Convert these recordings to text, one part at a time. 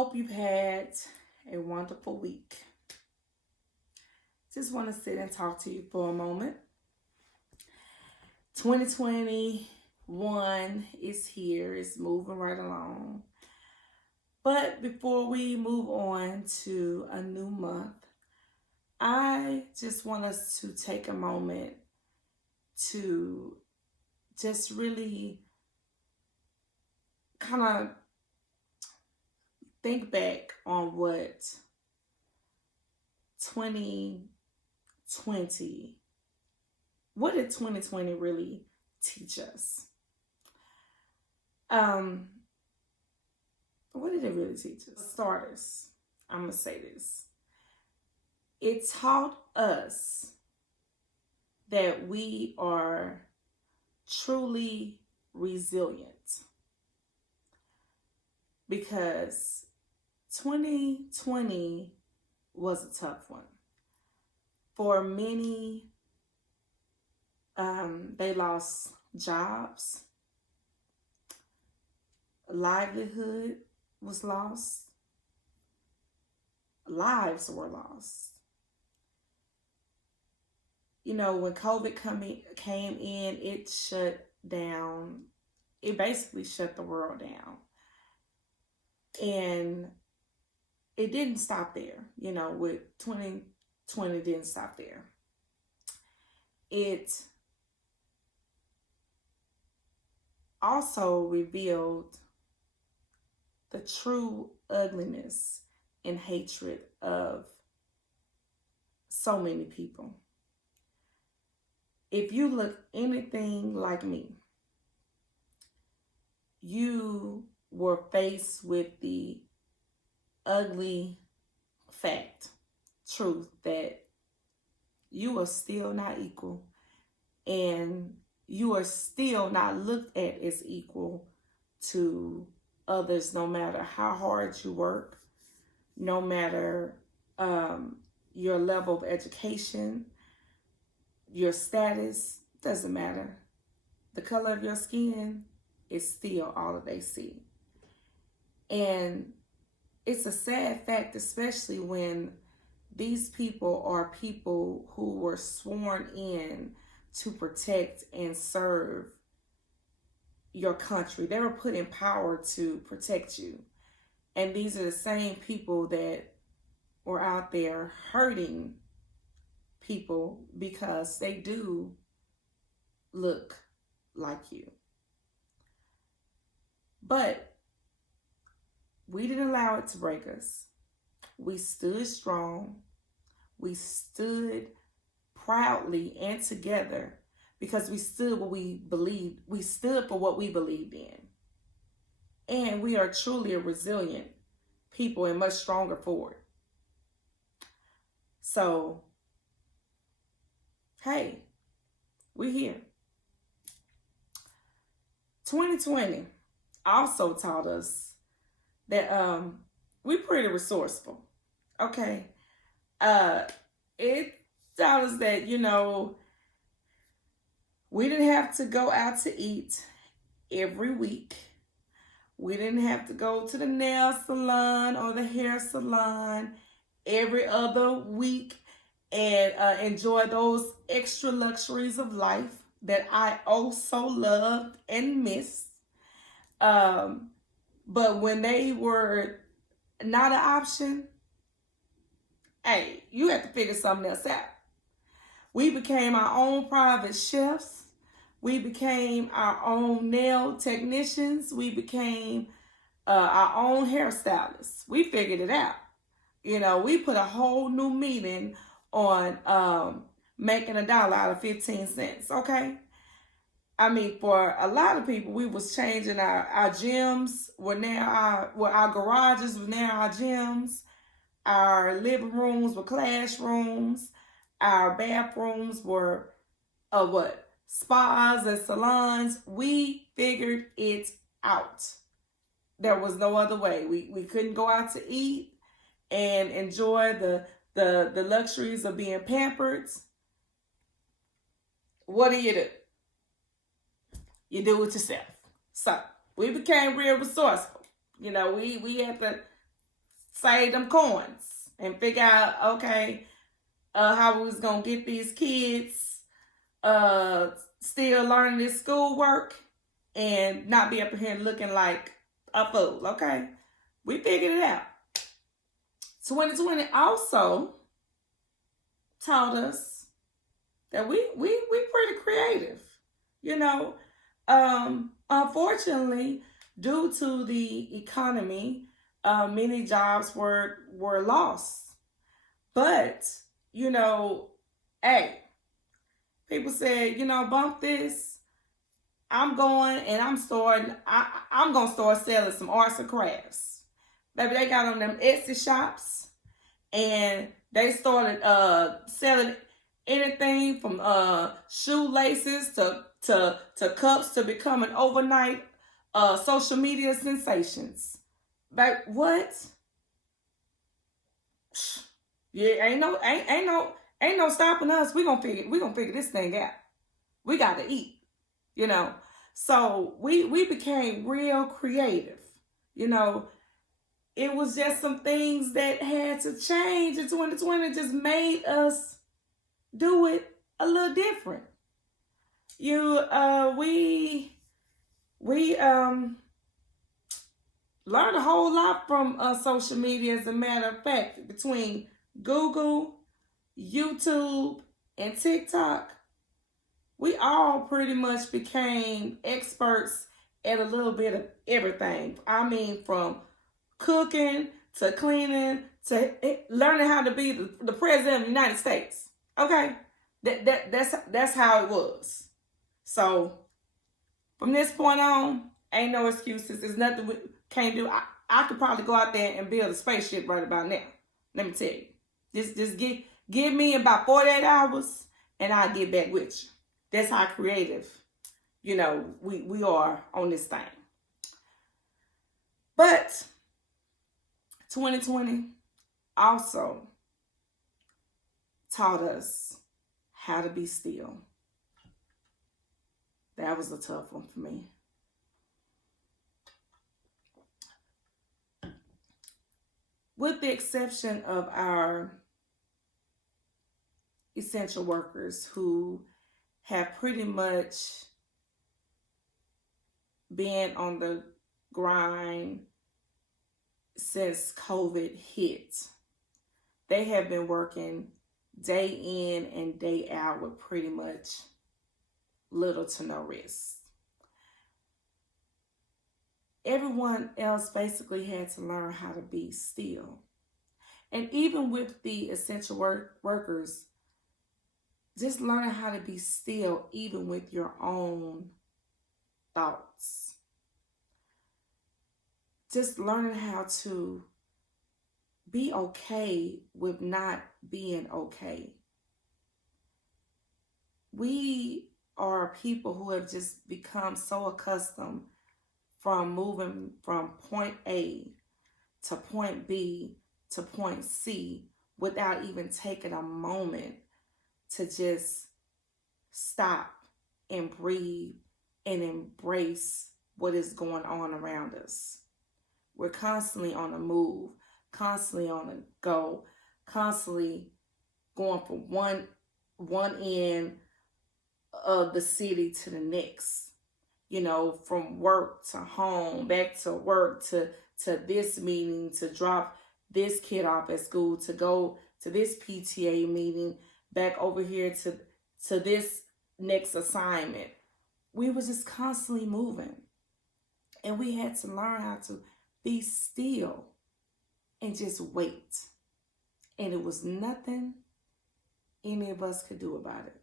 Hope you've had a wonderful week. Just want to sit and talk to you for a moment. 2021 is here, it's moving right along. But before we move on to a new month, I just want us to take a moment to just really kind of think back on what 2020, what did 2020 really teach us? What did it really teach us? For starters, I'm going to say this. It taught us that we are truly resilient, because 2020 was a tough one. For many, they lost jobs, livelihood was lost, lives were lost. You know, when COVID came in, it shut down, it basically shut the world down. And it didn't stop there, you know, with 2020 didn't stop there. It also revealed the true ugliness and hatred of so many people. If you look anything like me, you were faced with the ugly fact, truth, that you are still not equal, and you are still not looked at as equal to others, no matter how hard you work, no matter your level of education, your status, doesn't matter. The color of your skin is still all that they see. And it's a sad fact, especially when these people are people who were sworn in to protect and serve your country. They were put in power to protect you. And these are the same people that were out there hurting people because they do look like you. But we didn't allow it to break us. We stood strong. We stood proudly and together because we stood what we believed. We stood for what we believed in. And we are truly a resilient people and much stronger for it. So, hey, we're here. 2020 also taught us that we're pretty resourceful. Okay. It taught us that, you know, we didn't have to go out to eat every week. We didn't have to go to the nail salon or the hair salon every other week and enjoy those extra luxuries of life that I also loved and missed. But when they were not an option, hey, you had to figure something else out. We became our own private chefs. We became our own nail technicians. We became our own hairstylists. We figured it out. You know, we put a whole new meaning on making $1 out of 15 cents, okay? I mean, for a lot of people, we was changing our gyms were now our garages were now our gyms. Our living rooms were classrooms. Our bathrooms were spas and salons. We figured it out. There was no other way. We couldn't go out to eat and enjoy the luxuries of being pampered. What do? You do it yourself. So we became real resourceful. You know, we had to save them coins and figure out, okay, how we was gonna get these kids still learning this schoolwork and not be up here looking like a fool. Okay, we figured it out. 2020 also taught us that we pretty creative. You know, unfortunately, due to the economy, many jobs were lost. But you know, hey, people said, you know, bump this. I'm going and I'm gonna start selling some arts and crafts. Baby, they got on them Etsy shops and they started selling anything from shoelaces to cups to becoming overnight social media sensations. Like what? Yeah, ain't no stopping us. We gonna figure this thing out. We got to eat, you know. So we became real creative, you know. It was just some things that had to change in 2020. Just made us do it a little different. We learned a whole lot from social media. As a matter of fact, between Google, YouTube, and TikTok, we all pretty much became experts at a little bit of everything. I mean, from cooking to cleaning to learning how to be the president of the United States. Okay, that's how it was. So from this point on, ain't no excuses. There's nothing we can't do. I could probably go out there and build a spaceship right about now. Let me tell you. Just give me about 48 hours and I'll get back with you. That's how creative, you know, we are on this thing. But 2020 also taught us how to be still. That was a tough one for me. With the exception of our essential workers who have pretty much been on the grind since COVID hit. They have been working day in and day out with pretty much little to no rest. Everyone else basically had to learn how to be still. And even with the essential workers, just learning how to be still even with your own thoughts. Just learning how to be okay with not being okay. We are people who have just become so accustomed from moving from point A to point B to point C without even taking a moment to just stop and breathe and embrace what is going on around us. We're constantly on the move, constantly on the go, constantly going from one end of the city to the next. You know, from work to home, back to work, to this meeting, to drop this kid off at school, to go to this PTA meeting, back over here to this next assignment. We were just constantly moving. And we had to learn how to be still and just wait. And it was nothing any of us could do about it.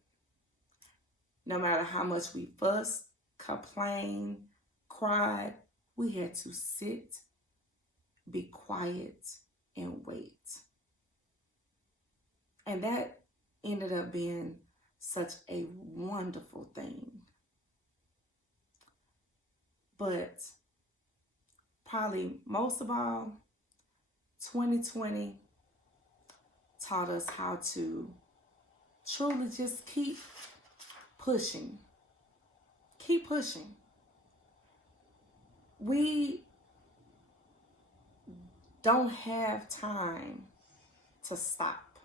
No matter how much we fussed, complained, cried, we had to sit, be quiet, and wait. And that ended up being such a wonderful thing. But probably most of all, 2020 taught us how to truly just keep pushing. Keep pushing. We don't have time to stop.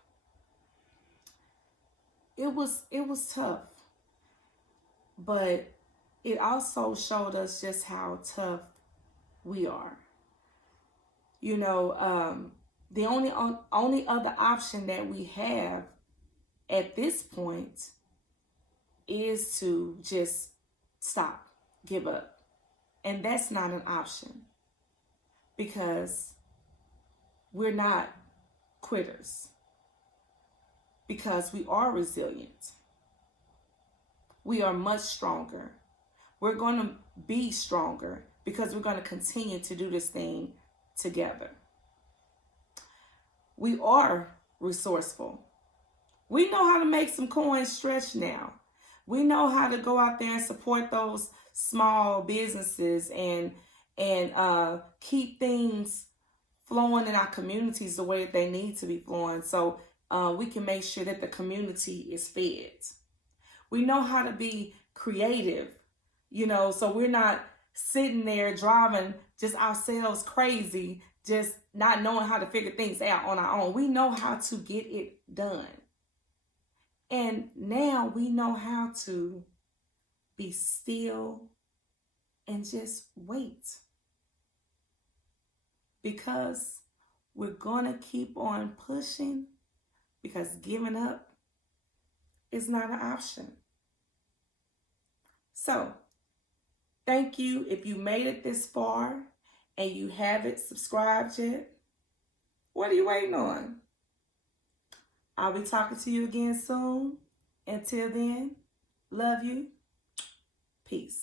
It was tough, but it also showed us just how tough we are. You know, the only other option that we have at this point is to just stop, give up. And that's not an option because we're not quitters, because we are resilient. We are much stronger. We're going to be stronger because we're going to continue to do this thing together. We are resourceful. We know how to make some coins stretch now. We know how to go out there and support those small businesses and keep things flowing in our communities the way that they need to be flowing, so we can make sure that the community is fed. We know how to be creative, so we're not sitting there driving just ourselves crazy, just not knowing how to figure things out on our own. We know how to get it done. And now we know how to be still and just wait. Because we're going to keep on pushing, because giving up is not an option. So, thank you. If you made it this far and you haven't subscribed yet, what are you waiting on? I'll be talking to you again soon. Until then, love you. Peace.